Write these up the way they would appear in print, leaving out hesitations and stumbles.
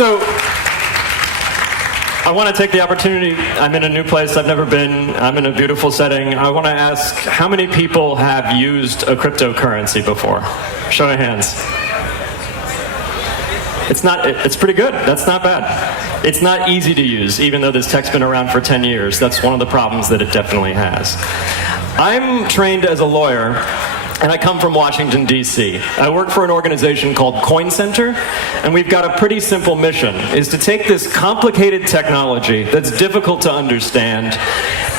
So I want to take the opportunity. I'm in a new place I've never been. I'm in a beautiful setting. I want to ask, how many people have used a cryptocurrency before? Show of hands. It's pretty good. That's not bad. It's not easy to use, even though this tech's been around for 10 years. That's one of the problems that it definitely has. I'm trained as a lawyer, and I come from Washington, D.C. I work for an organization called Coin Center, and we've got a pretty simple mission, is to take this complicated technology that's difficult to understand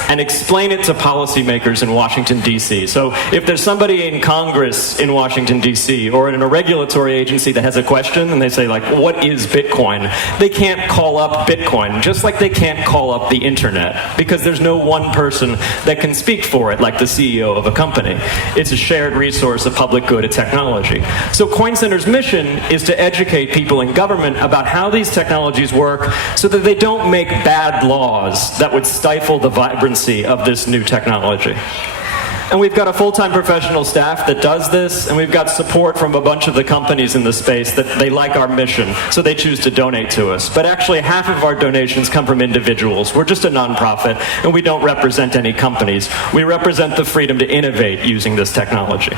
and explain it to policymakers in Washington, D.C. So if there's somebody in Congress in Washington, D.C., or in a regulatory agency that has a question, and they say, like, what is Bitcoin? They can't call up Bitcoin, just like they can't call up the internet, because there's no one person that can speak for it, like the CEO of a company. It's a shared resource, a public good, a technology. So Coin Center's mission is to educate people in government about how these technologies work so that they don't make bad laws that would stifle the vibrancy of this new technology. And we've got a full-time professional staff that does this, and we've got support from a bunch of the companies in the space that they like our mission, so they choose to donate to us. But actually, half of our donations come from individuals. We're just a nonprofit, and we don't represent any companies. We represent the freedom to innovate using this technology.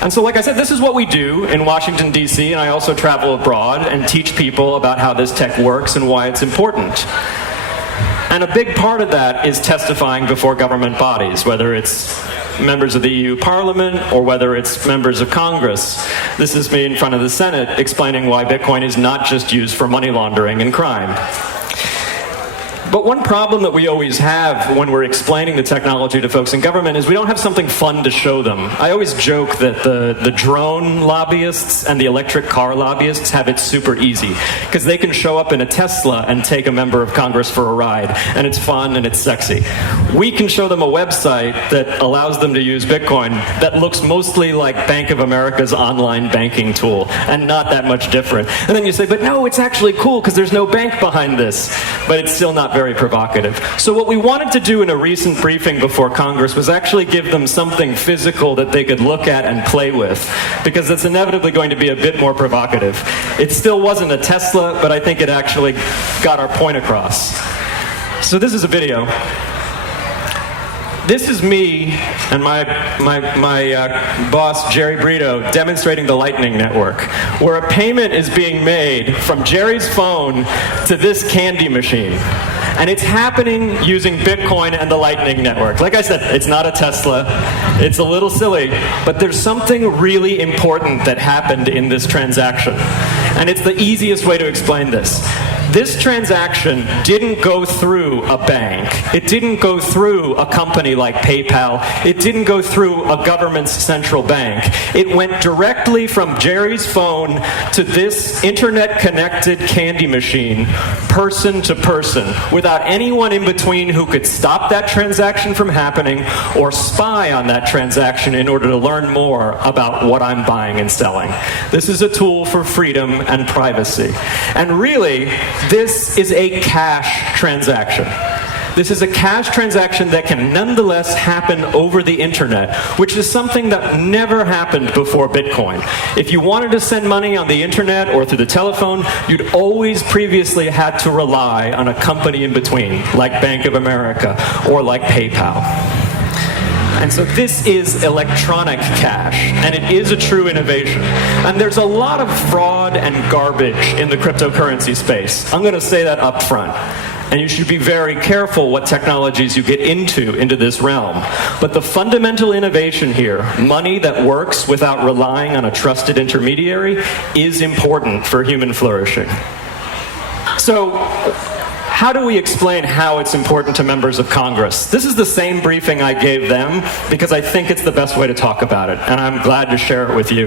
And so, like I said, this is what we do in Washington, D.C., and I also travel abroad and teach people about how this tech works and why it's important. And a big part of that is testifying before government bodies, whether it's members of the EU Parliament or whether it's members of Congress. This is me in front of the Senate explaining why Bitcoin is not just used for money laundering and crime. But one problem that we always have when we're explaining the technology to folks in government is we don't have something fun to show them. I always joke that the drone lobbyists and the electric car lobbyists have it super easy, because they can show up in a Tesla and take a member of Congress for a ride, and it's fun and it's sexy. We can show them a website that allows them to use Bitcoin that looks mostly like Bank of America's online banking tool, and not that much different. And then you say, but no, it's actually cool because there's no bank behind this. But it's still not very provocative. So what we wanted to do in a recent briefing before Congress was actually give them something physical that they could look at and play with, because it's inevitably going to be a bit more provocative. It still wasn't a Tesla, but I think it actually got our point across. So this is a video. This is me and my boss, Jerry Brito, demonstrating the Lightning Network, where a payment is being made from Jerry's phone to this candy machine. And it's happening using Bitcoin and the Lightning Network. Like I said, it's not a Tesla. It's a little silly, but there's something really important that happened in this transaction. And it's the easiest way to explain this. This transaction didn't go through a bank. It didn't go through a company like PayPal. It didn't go through a government's central bank. It went directly from Jerry's phone to this internet-connected candy machine, person to person, without anyone in between who could stop that transaction from happening or spy on that transaction in order to learn more about what I'm buying and selling. This is a tool for freedom and privacy. And really, this is a cash transaction. This is a cash transaction that can nonetheless happen over the internet, which is something that never happened before Bitcoin. If you wanted to send money on the internet or through the telephone, you'd always previously had to rely on a company in between, like Bank of America or like PayPal. And so this is electronic cash, and it is a true innovation. And there's a lot of fraud and garbage in the cryptocurrency space. I'm going to say that up front. And you should be very careful what technologies you get into this realm. But the fundamental innovation here, money that works without relying on a trusted intermediary, is important for human flourishing. So, how do we explain how it's important to members of Congress? This is the same briefing I gave them because I think it's the best way to talk about it, and I'm glad to share it with you.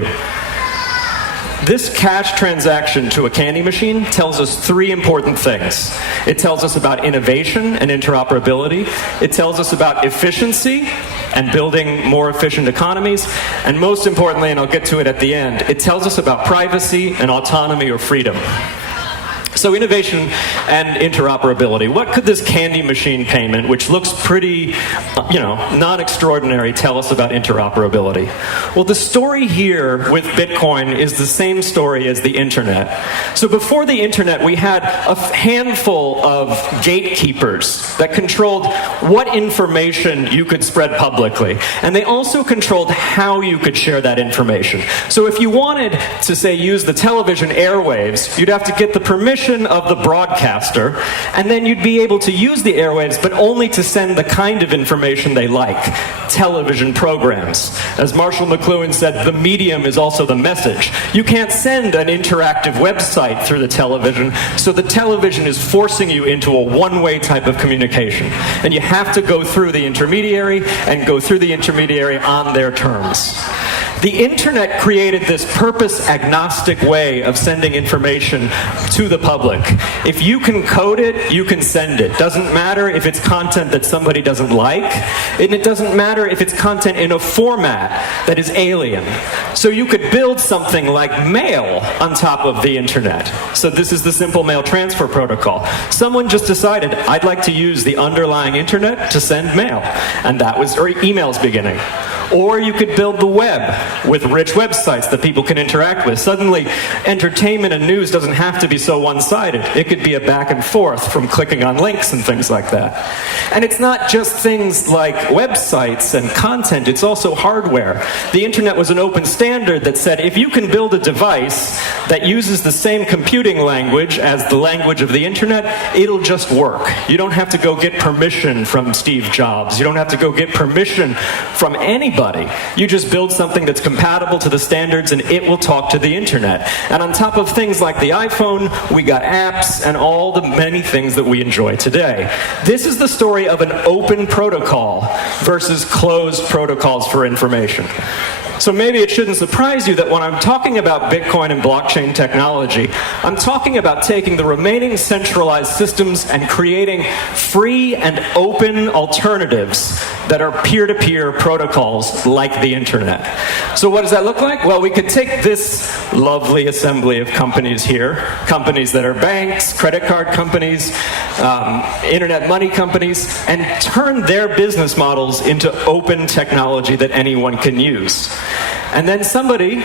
This cash transaction to a candy machine tells us three important things. It tells us about innovation and interoperability. It tells us about efficiency and building more efficient economies. And most importantly, and I'll get to it at the end, it tells us about privacy and autonomy or freedom. So innovation and interoperability. What could this candy machine payment, which looks pretty, not extraordinary, tell us about interoperability? Well, the story here with Bitcoin is the same story as the internet. So before the internet, we had a handful of gatekeepers that controlled what information you could spread publicly. And they also controlled how you could share that information. So if you wanted to, say, use the television airwaves, you'd have to get the permission of the broadcaster, and then you'd be able to use the airwaves, but only to send the kind of information they like, television programs. As Marshall McLuhan said, the medium is also the message. You can't send an interactive website through the television, so the television is forcing you into a one-way type of communication. And you have to go through the intermediary, and go through the intermediary on their terms. The internet created this purpose-agnostic way of sending information to the public. If you can code it, you can send it. Doesn't matter if it's content that somebody doesn't like, and it doesn't matter if it's content in a format that is alien. So you could build something like mail on top of the internet. So this is the simple mail transfer protocol. Someone just decided, I'd like to use the underlying internet to send mail. And that was email's beginning. Or you could build the web with rich websites that people can interact with. Suddenly, entertainment and news doesn't have to be so one-sided. It could be a back and forth from clicking on links and things like that. And it's not just things like websites and content, it's also hardware. The internet was an open standard that said if you can build a device that uses the same computing language as the language of the internet, it'll just work. You don't have to go get permission from Steve Jobs. You don't have to go get permission from anybody. You just build something that's compatible to the standards and it will talk to the internet. And on top of things like the iPhone, we got apps and all the many things that we enjoy today. This is the story of an open protocol versus closed protocols for information. So maybe it shouldn't surprise you that when I'm talking about Bitcoin and blockchain technology, I'm talking about taking the remaining centralized systems and creating free and open alternatives that are peer-to-peer protocols like the internet. So what does that look like? Well, we could take this lovely assembly of companies here, companies that are banks, credit card companies, internet money companies, and turn their business models into open technology that anyone can use. And then somebody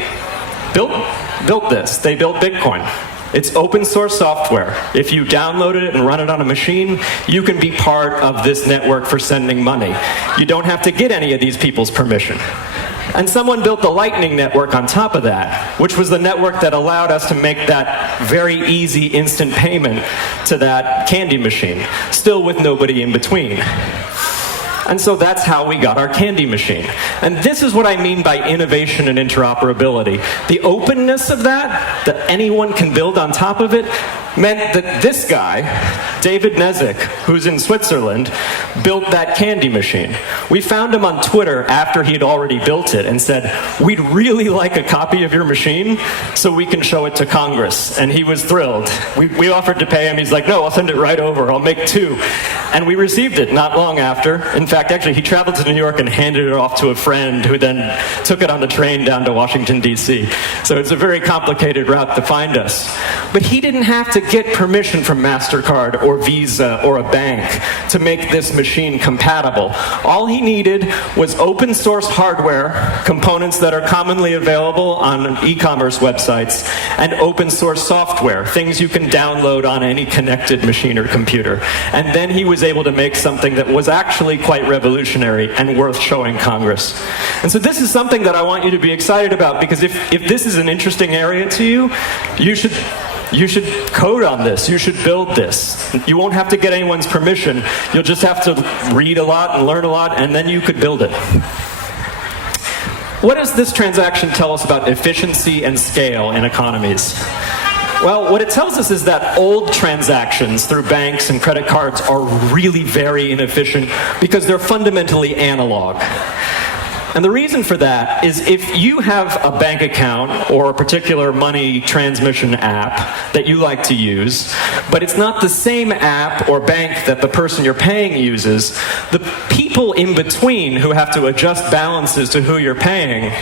built this. They built Bitcoin. It's open source software. If you download it and run it on a machine, you can be part of this network for sending money. You don't have to get any of these people's permission. And someone built the Lightning Network on top of that, which was the network that allowed us to make that very easy instant payment to that candy machine, still with nobody in between. And so that's how we got our candy machine. And this is what I mean by innovation and interoperability. The openness of that anyone can build on top of it, meant that this guy, David Nezik, who's in Switzerland, built that candy machine. We found him on Twitter after he had already built it and said, we'd really like a copy of your machine so we can show it to Congress. And he was thrilled. We offered to pay him. He's like, no, I'll send it right over. I'll make 2. And we received it not long after. In fact, actually, he traveled to New York and handed it off to a friend who then took it on the train down to Washington, D.C. So it's a very complicated route to find us. But he didn't have to get permission from MasterCard or Visa or a bank to make this machine compatible. All he needed was open source hardware, components that are commonly available on e-commerce websites, and open source software, things you can download on any connected machine or computer. And then he was able to make something that was actually quite revolutionary and worth showing Congress. And so this is something that I want you to be excited about, because if this is an interesting area to you, you should code on this. You should build this. You won't have to get anyone's permission. You'll just have to read a lot and learn a lot, and then you could build it. What does this transaction tell us about efficiency and scale in economies? Well, what it tells us is that old transactions through banks and credit cards are really very inefficient because they're fundamentally analog. And the reason for that is if you have a bank account or a particular money transmission app that you like to use, but it's not the same app or bank that the person you're paying uses, the people in between who have to adjust balances to who you're paying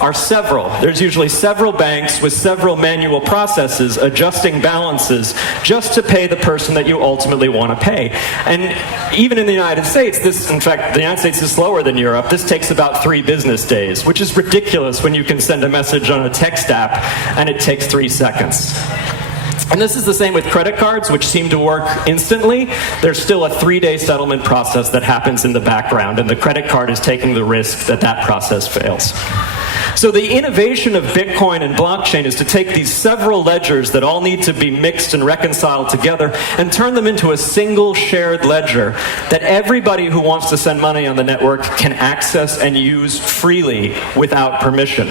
are several. There's usually several banks with several manual processes adjusting balances just to pay the person that you ultimately want to pay. And even in the United States, in fact, the United States is slower than Europe. This takes about 3 business days, which is ridiculous when you can send a message on a text app and it takes 3 seconds. And this is the same with credit cards, which seem to work instantly. There's still a 3-day settlement process that happens in the background, and the credit card is taking the risk that that process fails. So the innovation of Bitcoin and blockchain is to take these several ledgers that all need to be mixed and reconciled together and turn them into a single shared ledger that everybody who wants to send money on the network can access and use freely without permission.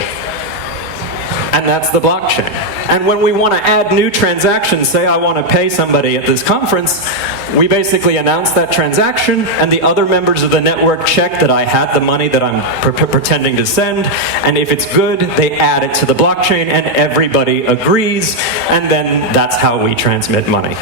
And that's the blockchain. And when we want to add new transactions, say I want to pay somebody at this conference, we basically announce that transaction, and the other members of the network check that I had the money that I'm pretending to send, and if it's good, they add it to the blockchain, and everybody agrees, and then that's how we transmit money.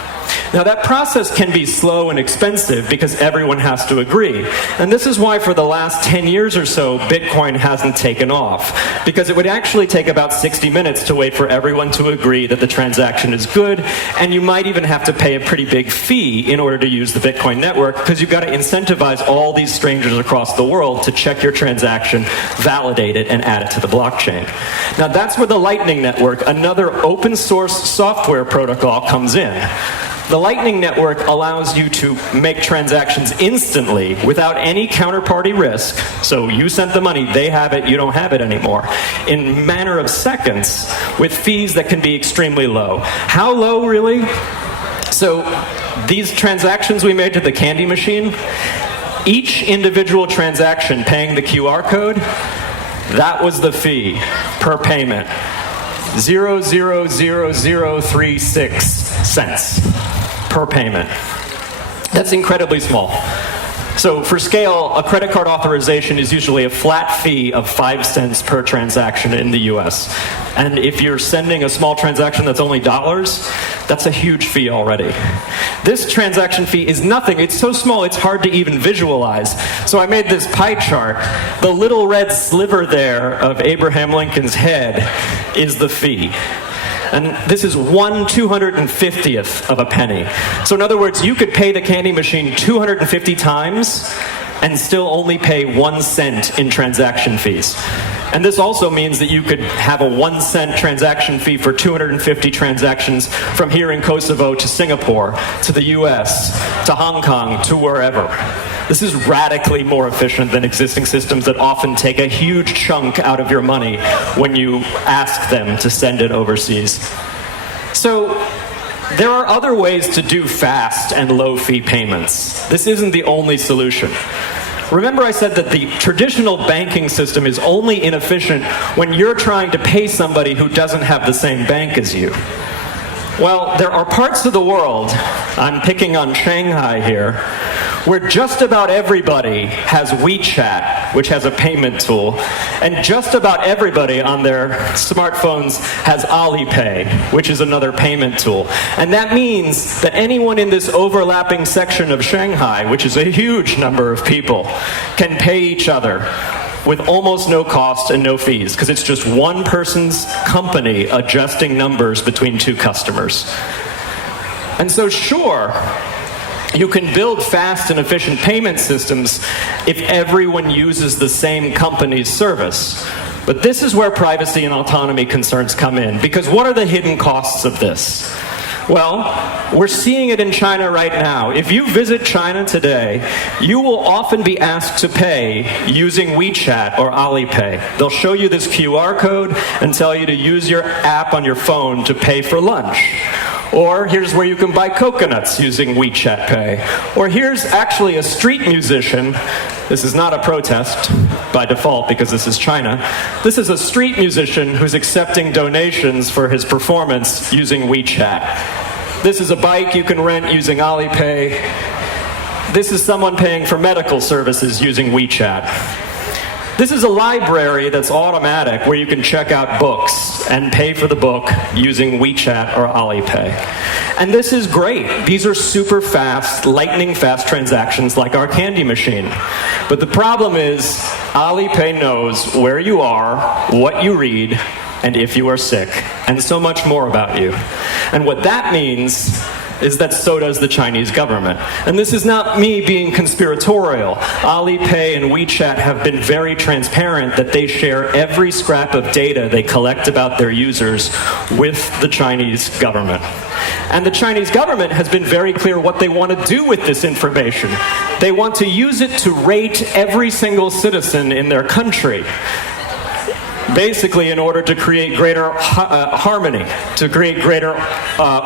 Now that process can be slow and expensive because everyone has to agree. And this is why for the last 10 years or so, Bitcoin hasn't taken off. Because it would actually take about 60 minutes to wait for everyone to agree that the transaction is good, and you might even have to pay a pretty big fee in order to use the Bitcoin network, because you've got to incentivize all these strangers across the world to check your transaction, validate it, and add it to the blockchain. Now that's where the Lightning Network, another open source software protocol, comes in. The Lightning Network allows you to make transactions instantly without any counterparty risk. So you sent the money, they have it, you don't have it anymore. In a matter of seconds, with fees that can be extremely low. How low, really? So these transactions we made to the candy machine, each individual transaction paying the QR code, that was the fee per payment. 0.00036 cents per payment. That's incredibly small. So for scale, a credit card authorization is usually a flat fee of 5 cents per transaction in the US. And if you're sending a small transaction that's only dollars, that's a huge fee already. This transaction fee is nothing. It's so small it's hard to even visualize. So I made this pie chart. The little red sliver there of Abraham Lincoln's head is the fee. And this is 1/250th of a penny. So in other words, you could pay the candy machine 250 times and still only pay 1 cent in transaction fees. And this also means that you could have a 1 cent transaction fee for 250 transactions from here in Kosovo to Singapore, to the US, to Hong Kong, to wherever. This is radically more efficient than existing systems that often take a huge chunk out of your money when you ask them to send it overseas. So there are other ways to do fast and low-fee payments. This isn't the only solution. Remember I said that the traditional banking system is only inefficient when you're trying to pay somebody who doesn't have the same bank as you. Well, there are parts of the world, I'm picking on Shanghai here, where just about everybody has WeChat, which has a payment tool, and just about everybody on their smartphones has Alipay, which is another payment tool. And that means that anyone in this overlapping section of Shanghai, which is a huge number of people, can pay each other with almost no cost and no fees, because it's just one person's company adjusting numbers between two customers. And so sure, you can build fast and efficient payment systems if everyone uses the same company's service. But this is where privacy and autonomy concerns come in, because what are the hidden costs of this? Well, we're seeing it in China right now. If you visit China today, you will often be asked to pay using WeChat or Alipay. They'll show you this QR code and tell you to use your app on your phone to pay for lunch. Or here's where you can buy coconuts using WeChat Pay. Or here's actually a street musician. This is not a protest by default because this is China. This is a street musician who's accepting donations for his performance using WeChat. This is a bike you can rent using Alipay. This is someone paying for medical services using WeChat. This is a library that's automatic where you can check out books and pay for the book using WeChat or Alipay. And this is great. These are super fast, lightning fast transactions like our candy machine. But the problem is Alipay knows where you are, what you read, and if you are sick, and so much more about you. And what that means is that so does the Chinese government. And this is not me being conspiratorial. Alipay and WeChat have been very transparent that they share every scrap of data they collect about their users with the Chinese government. And the Chinese government has been very clear what they want to do with this information. They want to use it to rate every single citizen in their country, basically in order to create greater harmony, to create greater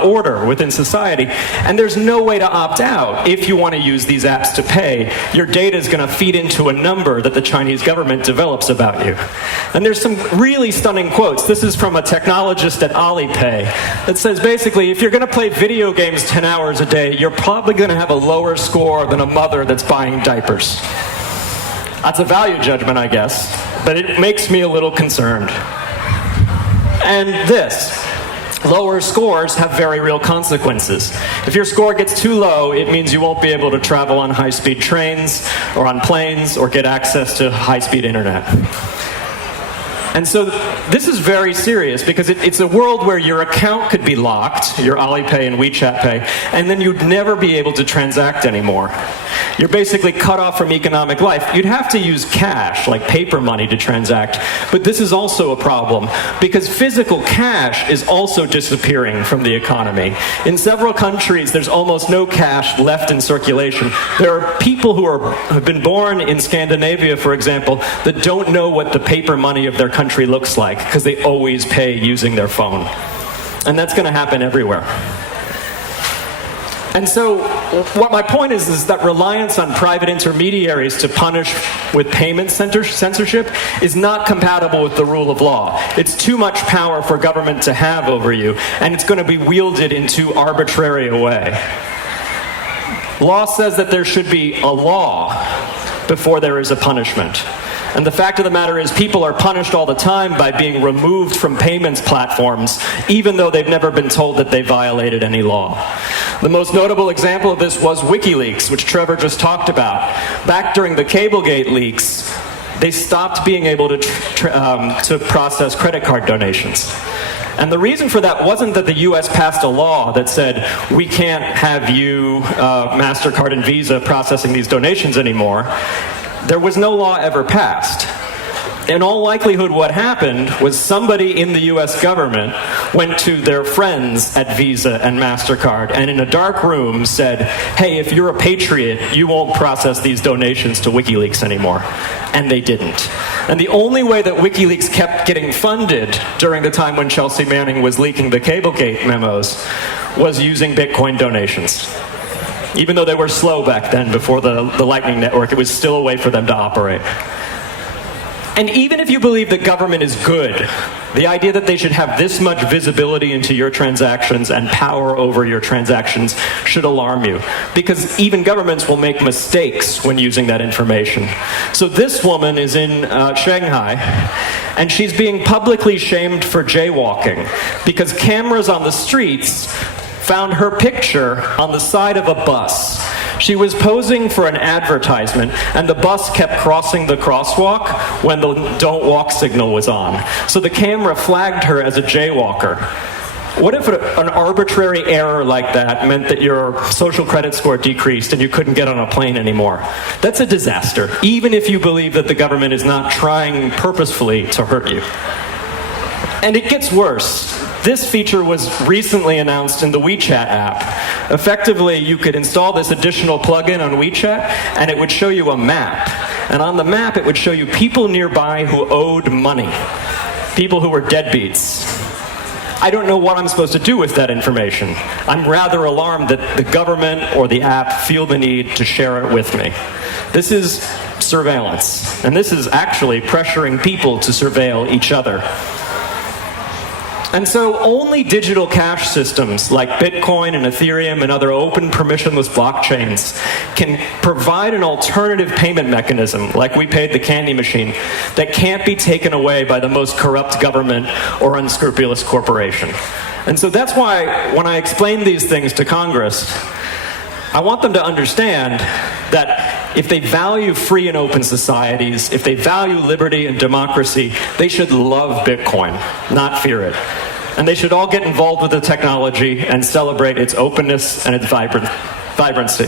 order within society. And there's no way to opt out. If you want to use these apps to pay, your data is going to feed into a number that the Chinese government develops about you. And there's some really stunning quotes. This is from a technologist at Alipay that says basically, if you're going to play video games 10 hours a day, you're probably going to have a lower score than a mother that's buying diapers. That's a value judgment, I guess, but it makes me a little concerned. And this, lower scores have very real consequences. If your score gets too low, it means you won't be able to travel on high-speed trains or on planes or get access to high-speed internet. And so this is very serious because it's a world where your account could be locked, your Alipay and WeChat Pay, and then you'd never be able to transact anymore. You're basically cut off from economic life. You'd have to use cash, like paper money, to transact. But this is also a problem because physical cash is also disappearing from the economy. In several countries, there's almost no cash left in circulation. There are people who have been born in Scandinavia, for example, that don't know what the paper money of their country looks like because they always pay using their phone. And that's going to happen everywhere. And so what my point is that reliance on private intermediaries to punish with payment censorship is not compatible with the rule of law. It's too much power for government to have over you, and it's going to be wielded in too arbitrary a way. Law says that there should be a law before there is a punishment. And the fact of the matter is people are punished all the time by being removed from payments platforms, even though they've never been told that they violated any law. The most notable example of this was WikiLeaks, which Trevor just talked about. Back during the Cablegate leaks, they stopped being able to process credit card donations. And the reason for that wasn't that the US passed a law that said, we can't have you, MasterCard and Visa, processing these donations anymore. There was no law ever passed. In all likelihood, what happened was somebody in the US government went to their friends at Visa and MasterCard and in a dark room said, hey, if you're a patriot, you won't process these donations to WikiLeaks anymore. And they didn't. And the only way that WikiLeaks kept getting funded during the time when Chelsea Manning was leaking the Cablegate memos was using Bitcoin donations. Even though they were slow back then, before the Lightning Network, it was still a way for them to operate. And even if you believe that government is good, the idea that they should have this much visibility into your transactions and power over your transactions should alarm you. Because even governments will make mistakes when using that information. So this woman is in Shanghai, and she's being publicly shamed for jaywalking because cameras on the streets found her picture on the side of a bus. She was posing for an advertisement, and the bus kept crossing the crosswalk when the don't walk signal was on. So the camera flagged her as a jaywalker. What if an arbitrary error like that meant that your social credit score decreased and you couldn't get on a plane anymore? That's a disaster, even if you believe that the government is not trying purposefully to hurt you. And it gets worse. This feature was recently announced in the WeChat app. Effectively, you could install this additional plugin on WeChat, and it would show you a map. And on the map, it would show you people nearby who owed money, people who were deadbeats. I don't know what I'm supposed to do with that information. I'm rather alarmed that the government or the app feel the need to share it with me. This is surveillance, and this is actually pressuring people to surveil each other. And so only digital cash systems like Bitcoin and Ethereum and other open permissionless blockchains can provide an alternative payment mechanism, like we paid the candy machine, that can't be taken away by the most corrupt government or unscrupulous corporation. And so that's why when I explain these things to Congress, I want them to understand that if they value free and open societies, if they value liberty and democracy, they should love Bitcoin, not fear it. And they should all get involved with the technology and celebrate its openness and its vibrancy.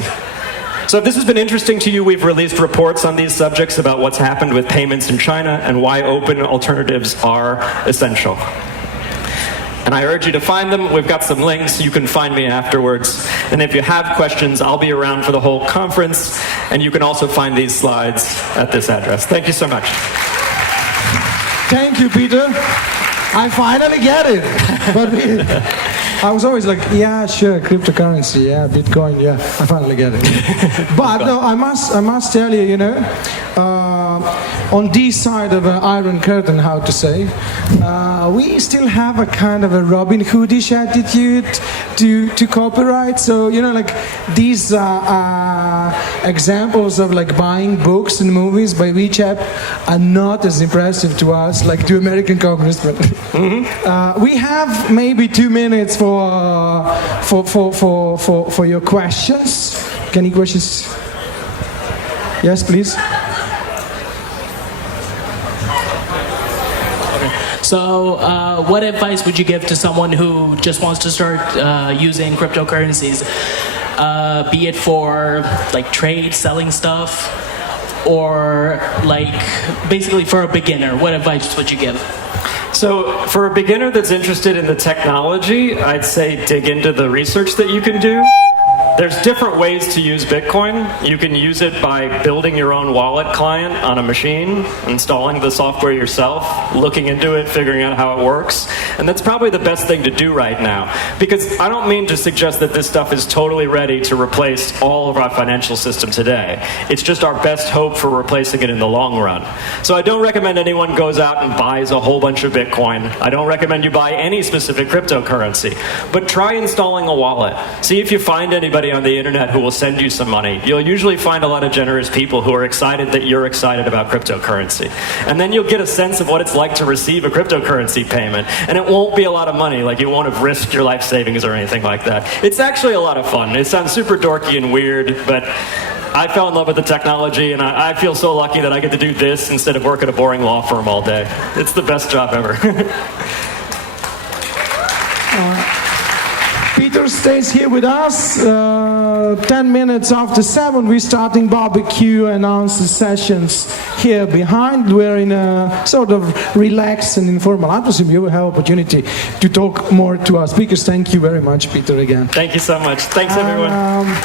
So if this has been interesting to you, we've released reports on these subjects about what's happened with payments in China and why open alternatives are essential. And I urge you to find them. We've got some links. You can find me afterwards. And if you have questions, I'll be around for the whole conference. And you can also find these slides at this address. Thank you so much. Thank you, Peter. I finally get it. But I was always like, yeah, sure, cryptocurrency, yeah, Bitcoin, yeah, I finally get it. But no, I must tell you, you know, on this side of an iron curtain, how to say, we still have a kind of a Robin Hoodish attitude to copyright. So, you know, like these examples of like buying books and movies by WeChat are not as impressive to us like to American congressmen. Mm-hmm. We have maybe 2 minutes for your questions. Any questions? Yes, please. So what advice would you give to someone who just wants to start using cryptocurrencies, be it for like trade, selling stuff, or like basically for a beginner? What advice would you give? So for a beginner that's interested in the technology, I'd say dig into the research that you can do. There's different ways to use Bitcoin. You can use it by building your own wallet client on a machine, installing the software yourself, looking into it, figuring out how it works. And that's probably the best thing to do right now. Because I don't mean to suggest that this stuff is totally ready to replace all of our financial system today. It's just our best hope for replacing it in the long run. So I don't recommend anyone goes out and buys a whole bunch of Bitcoin. I don't recommend you buy any specific cryptocurrency. But try installing a wallet. See if you find anybody on the internet who will send you some money. You'll usually find a lot of generous people who are excited that you're excited about cryptocurrency. And then you'll get a sense of what it's like to receive a cryptocurrency payment. And it won't be a lot of money, like you won't have risked your life savings or anything like that. It's actually a lot of fun. It sounds super dorky and weird, but I fell in love with the technology, and I feel so lucky that I get to do this instead of work at a boring law firm all day. It's the best job ever. Peter stays here with us. 10 minutes after 7, we're starting barbecue and answer sessions here behind. We're in a sort of relaxed and informal atmosphere. You will have opportunity to talk more to our speakers. Thank you very much, Peter, again. Thank you so much. Thanks, everyone.